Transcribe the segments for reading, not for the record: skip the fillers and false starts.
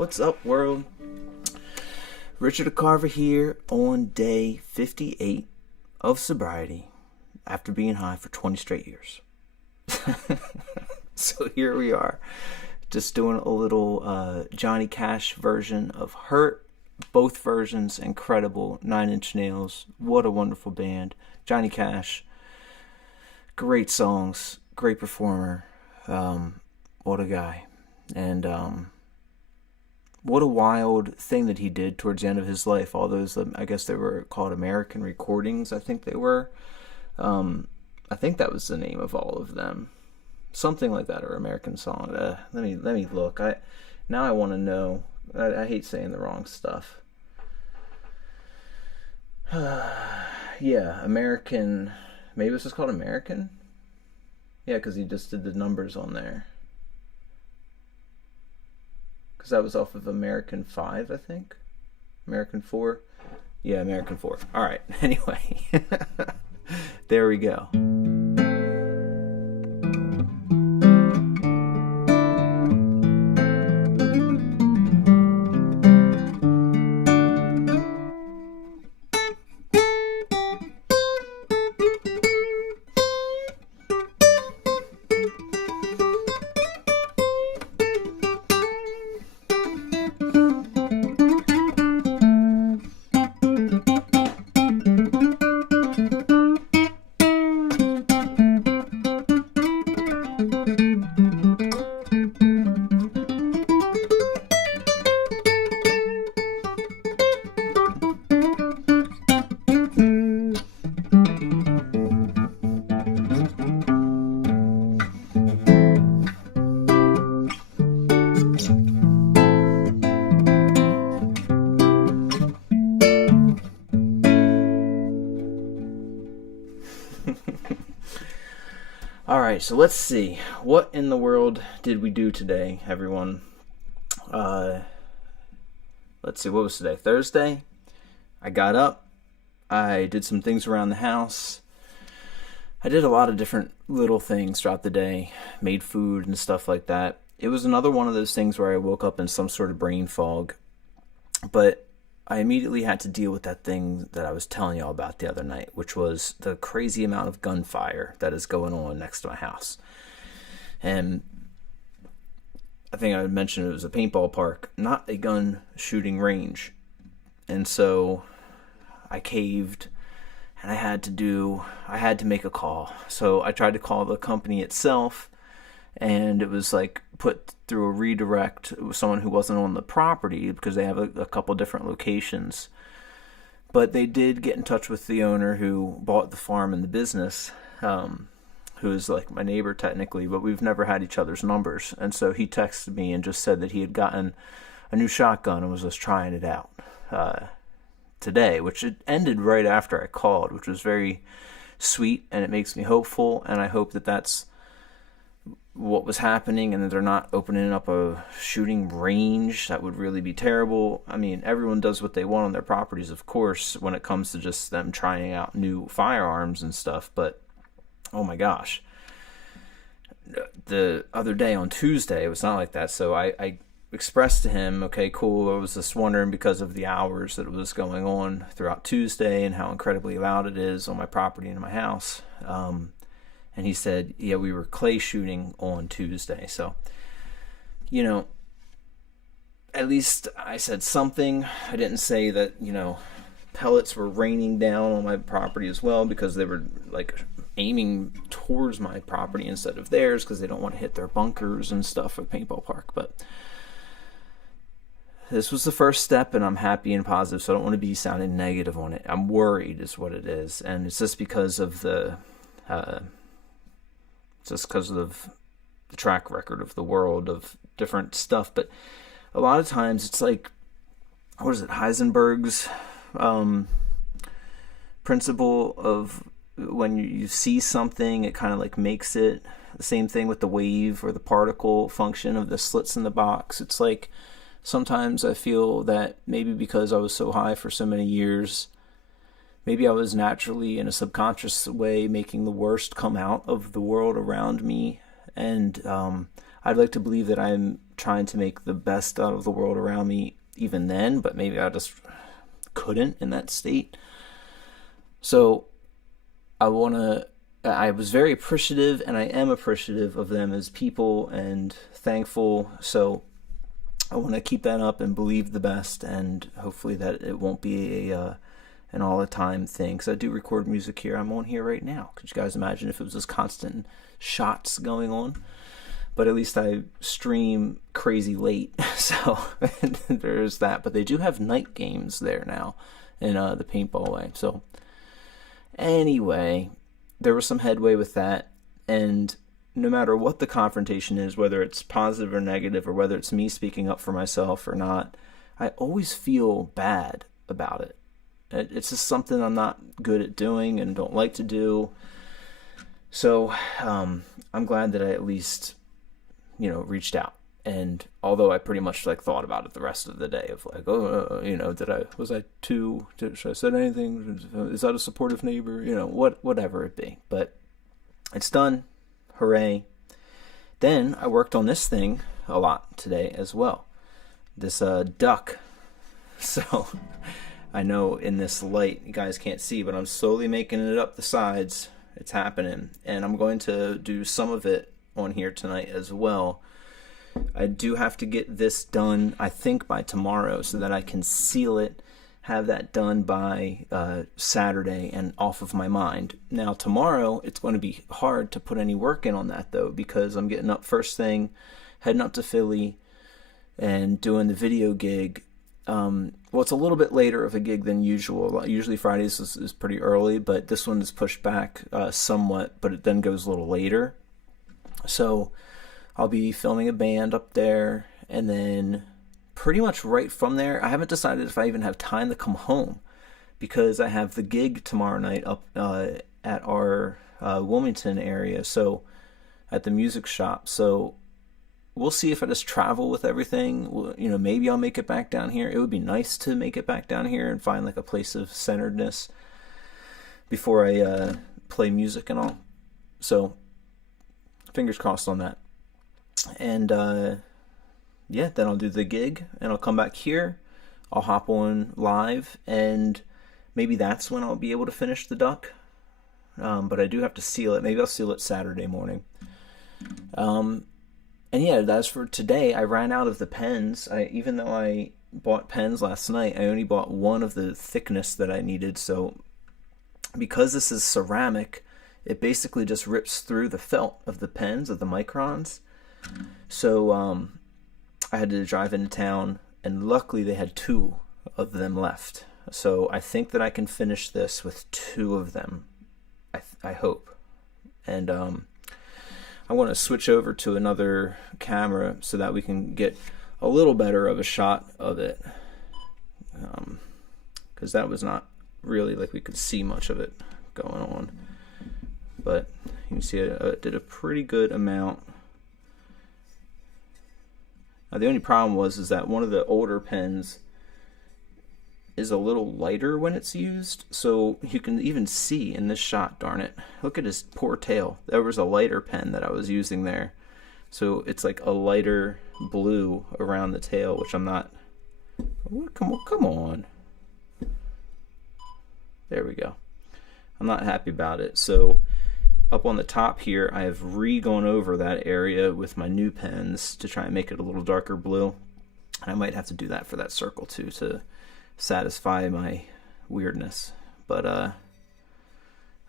What's up, world? Richard Carver here on day 58 of sobriety after being high for 20 straight years. So here we are, just doing a little Johnny Cash version of Hurt. Both versions incredible. 9 Inch Nails, what a wonderful band. Johnny Cash, great songs, great performer. What a guy. And what a wild thing that he did towards the end of his life. All those, I guess they were called American recordings, I think they were. I think that was the name of all of them. Something like that, or American Song. Let me look. Now I want to know. I hate saying the wrong stuff. Yeah, American. Maybe this is called American? Yeah, because he just did the numbers on there. Because that was off of American 5, I think. American 4. Yeah, American 4. All right. Anyway, there we go. Alright, so let's see. What in the world did we do today, everyone? Let's see, what was today? Thursday? I got up. I did some things around the house. I did a lot of different little things throughout the day. Made food and stuff like that. It was another one of those things where I woke up in some sort of brain fog. But I immediately had to deal with that thing that I was telling y'all about the other night, which was the crazy amount of gunfire that is going on next to my house. And I think I mentioned it was a paintball park, not a gun shooting range. And so I caved, and I had to make a call. So I tried to call the company itself, and it was like put through a redirect with someone who wasn't on the property because they have a couple different locations. But they did get in touch with the owner who bought the farm and the business, who is like my neighbor technically, but we've never had each other's numbers. And so he texted me and just said that he had gotten a new shotgun and was just trying it out today, which it ended right after I called, which was very sweet, and it makes me hopeful, and I hope that that's what was happening and that they're not opening up a shooting range. That would really be terrible. I mean, everyone does what they want on their properties, of course, when it comes to just them trying out new firearms and stuff, but oh my gosh. The other day on Tuesday, it was not like that, so I expressed to him, okay, cool, I was just wondering because of the hours that it was going on throughout Tuesday and how incredibly loud it is on my property and in my house. And he said, yeah, we were clay shooting on Tuesday. So, you know, at least I said something. I didn't say that, pellets were raining down on my property as well, because they were like aiming towards my property instead of theirs because they don't want to hit their bunkers and stuff for the paintball park. But this was the first step, and I'm happy and positive, so I don't want to be sounding negative on it. I'm worried is what it is, and it's just because of the track record of the world of different stuff. But a lot of times it's like, what is it, Heisenberg's principle of when you see something, it kind of like makes it. The same thing with the wave or the particle function of the slits in the box. It's like sometimes I feel that maybe because I was so high for so many years, maybe I was naturally in a subconscious way making the worst come out of the world around me. And I'd like to believe that I'm trying to make the best out of the world around me even then, but maybe I just couldn't in that state. So I was very appreciative, and I am appreciative of them as people and thankful. So I want to keep that up and believe the best, and hopefully that it won't be an all the time thing. Because I do record music here. I'm on here right now. Could you guys imagine if it was just constant shots going on? But at least I stream crazy late, so there's that. But they do have night games there now in the paintball way. So anyway, there was some headway with that, and no matter what the confrontation is, whether it's positive or negative, or whether it's me speaking up for myself or not, I always feel bad about it. It's just something I'm not good at doing and don't like to do. So I'm glad that I at least, reached out. And although I pretty much thought about it the rest of the day of should I said anything? Is that a supportive neighbor? Whatever it be. But it's done. Hooray. Then I worked on this thing a lot today as well. This duck. So I know in this light you guys can't see, but I'm slowly making it up the sides. It's happening. And I'm going to do some of it on here tonight as well. I do have to get this done, I think, by tomorrow so that I can seal it, have that done by Saturday and off of my mind. Now, tomorrow, it's going to be hard to put any work in on that, though, because I'm getting up first thing, heading up to Philly, and doing the video gig. Well, it's a little bit later of a gig than usual. Usually Fridays is pretty early, but this one is pushed back somewhat, but it then goes a little later. So I'll be filming a band up there, and then pretty much right from there, I haven't decided if I even have time to come home, because I have the gig tomorrow night up at our Wilmington area, so at the music shop. So we'll see if I just travel with everything. Maybe I'll make it back down here. It would be nice to make it back down here and find a place of centeredness before I play music and all. So fingers crossed on that. And then I'll do the gig, and I'll come back here. I'll hop on live, and maybe that's when I'll be able to finish the duck. But I do have to seal it. Maybe I'll seal it Saturday morning. And yeah, that's for today. I ran out of the pens. Even though I bought pens last night, I only bought one of the thickness that I needed. So because this is ceramic, it basically just rips through the felt of the pens, of the microns. So I had to drive into town, and luckily they had 2 of them left. So I think that I can finish this with 2 of them. I hope. And I want to switch over to another camera so that we can get a little better of a shot of it. Because that was not really we could see much of it going on. But you can see I did a pretty good amount. Now, the only problem is that one of the older pens is a little lighter when it's used, so you can even see in this shot, darn it. Look at his poor tail. There was a lighter pen that I was using there. So it's a lighter blue around the tail, which I'm not... Come on. There we go. I'm not happy about it. So up on the top here, I have gone over that area with my new pens to try and make it a little darker blue. And I might have to do that for that circle too to satisfy my weirdness. But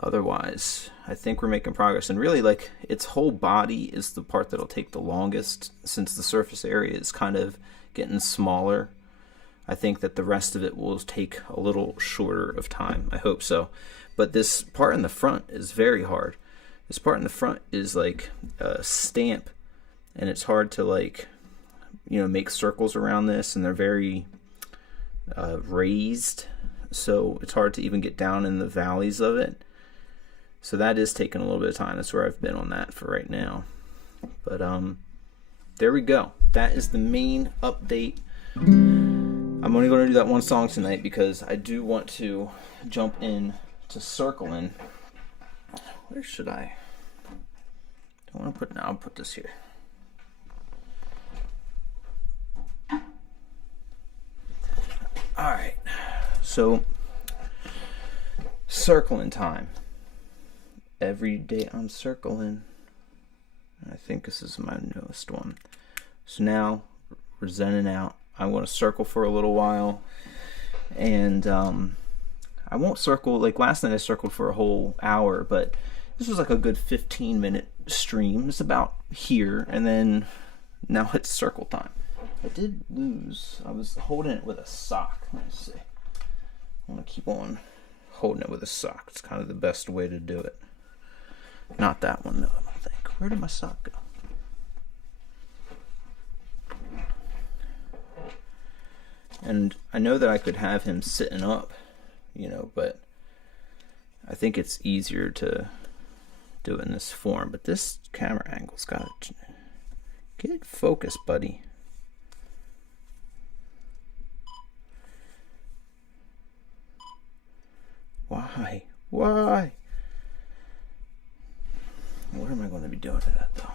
otherwise, I think we're making progress. And really, its whole body is the part that'll take the longest, since the surface area is kind of getting smaller. I think that the rest of it will take a little shorter of time. I hope so. But this part in the front is very hard. This part in the front is a stamp, and it's hard to make circles around this, and they're very raised, so it's hard to even get down in the valleys of it. So that is taking a little bit of time. That's where I've been on that for right now. But there we go. That is the main update. I'm only going to do that one song tonight because I do want to jump in to circling. Where should I? Don't want to put. Now I'll put this here. So, circling time. Every day I'm circling. I think this is my newest one. So now we're zenning out. I want to circle for a little while, and I won't circle like last night. I circled for a whole hour, but this was like a good 15-minute stream. It's about here, and then now it's circle time. I did lose. I was holding it with a sock. Let's see. I want to keep on holding it with a sock. It's kind of the best way to do it. Not that one, though, I don't think. Where did my sock go? And I know that I could have him sitting up, but I think it's easier to do it in this form. But this camera angle's got to get focused, buddy. Why? Why? Where am I going to be doing it at, though?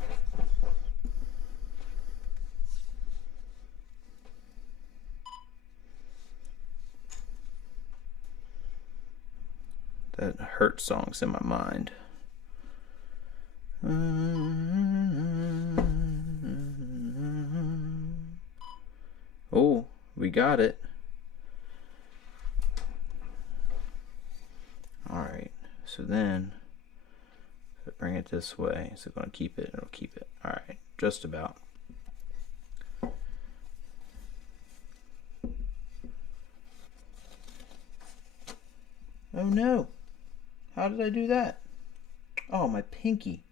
That hurt song's in my mind. Oh, we got it. Alright, so then if I bring it this way, is it going to keep it? It'll keep it. Alright, just about. Oh no! How did I do that? Oh, my pinky.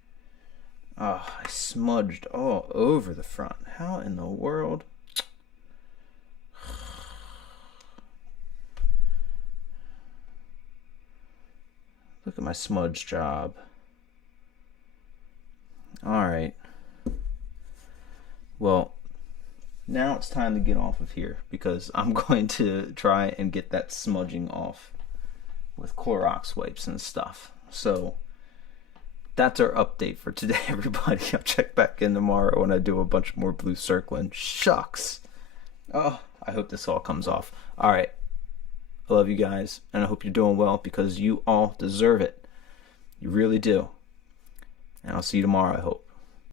Oh, I smudged all over the front. How in the world? Look at my smudge job. Alright. Well, now it's time to get off of here because I'm going to try and get that smudging off with Clorox wipes and stuff. So that's our update for today, everybody. I'll check back in tomorrow when I do a bunch more blue circling. Shucks. Oh, I hope this all comes off. All right. I love you guys, and I hope you're doing well because you all deserve it. You really do. And I'll see you tomorrow, I hope.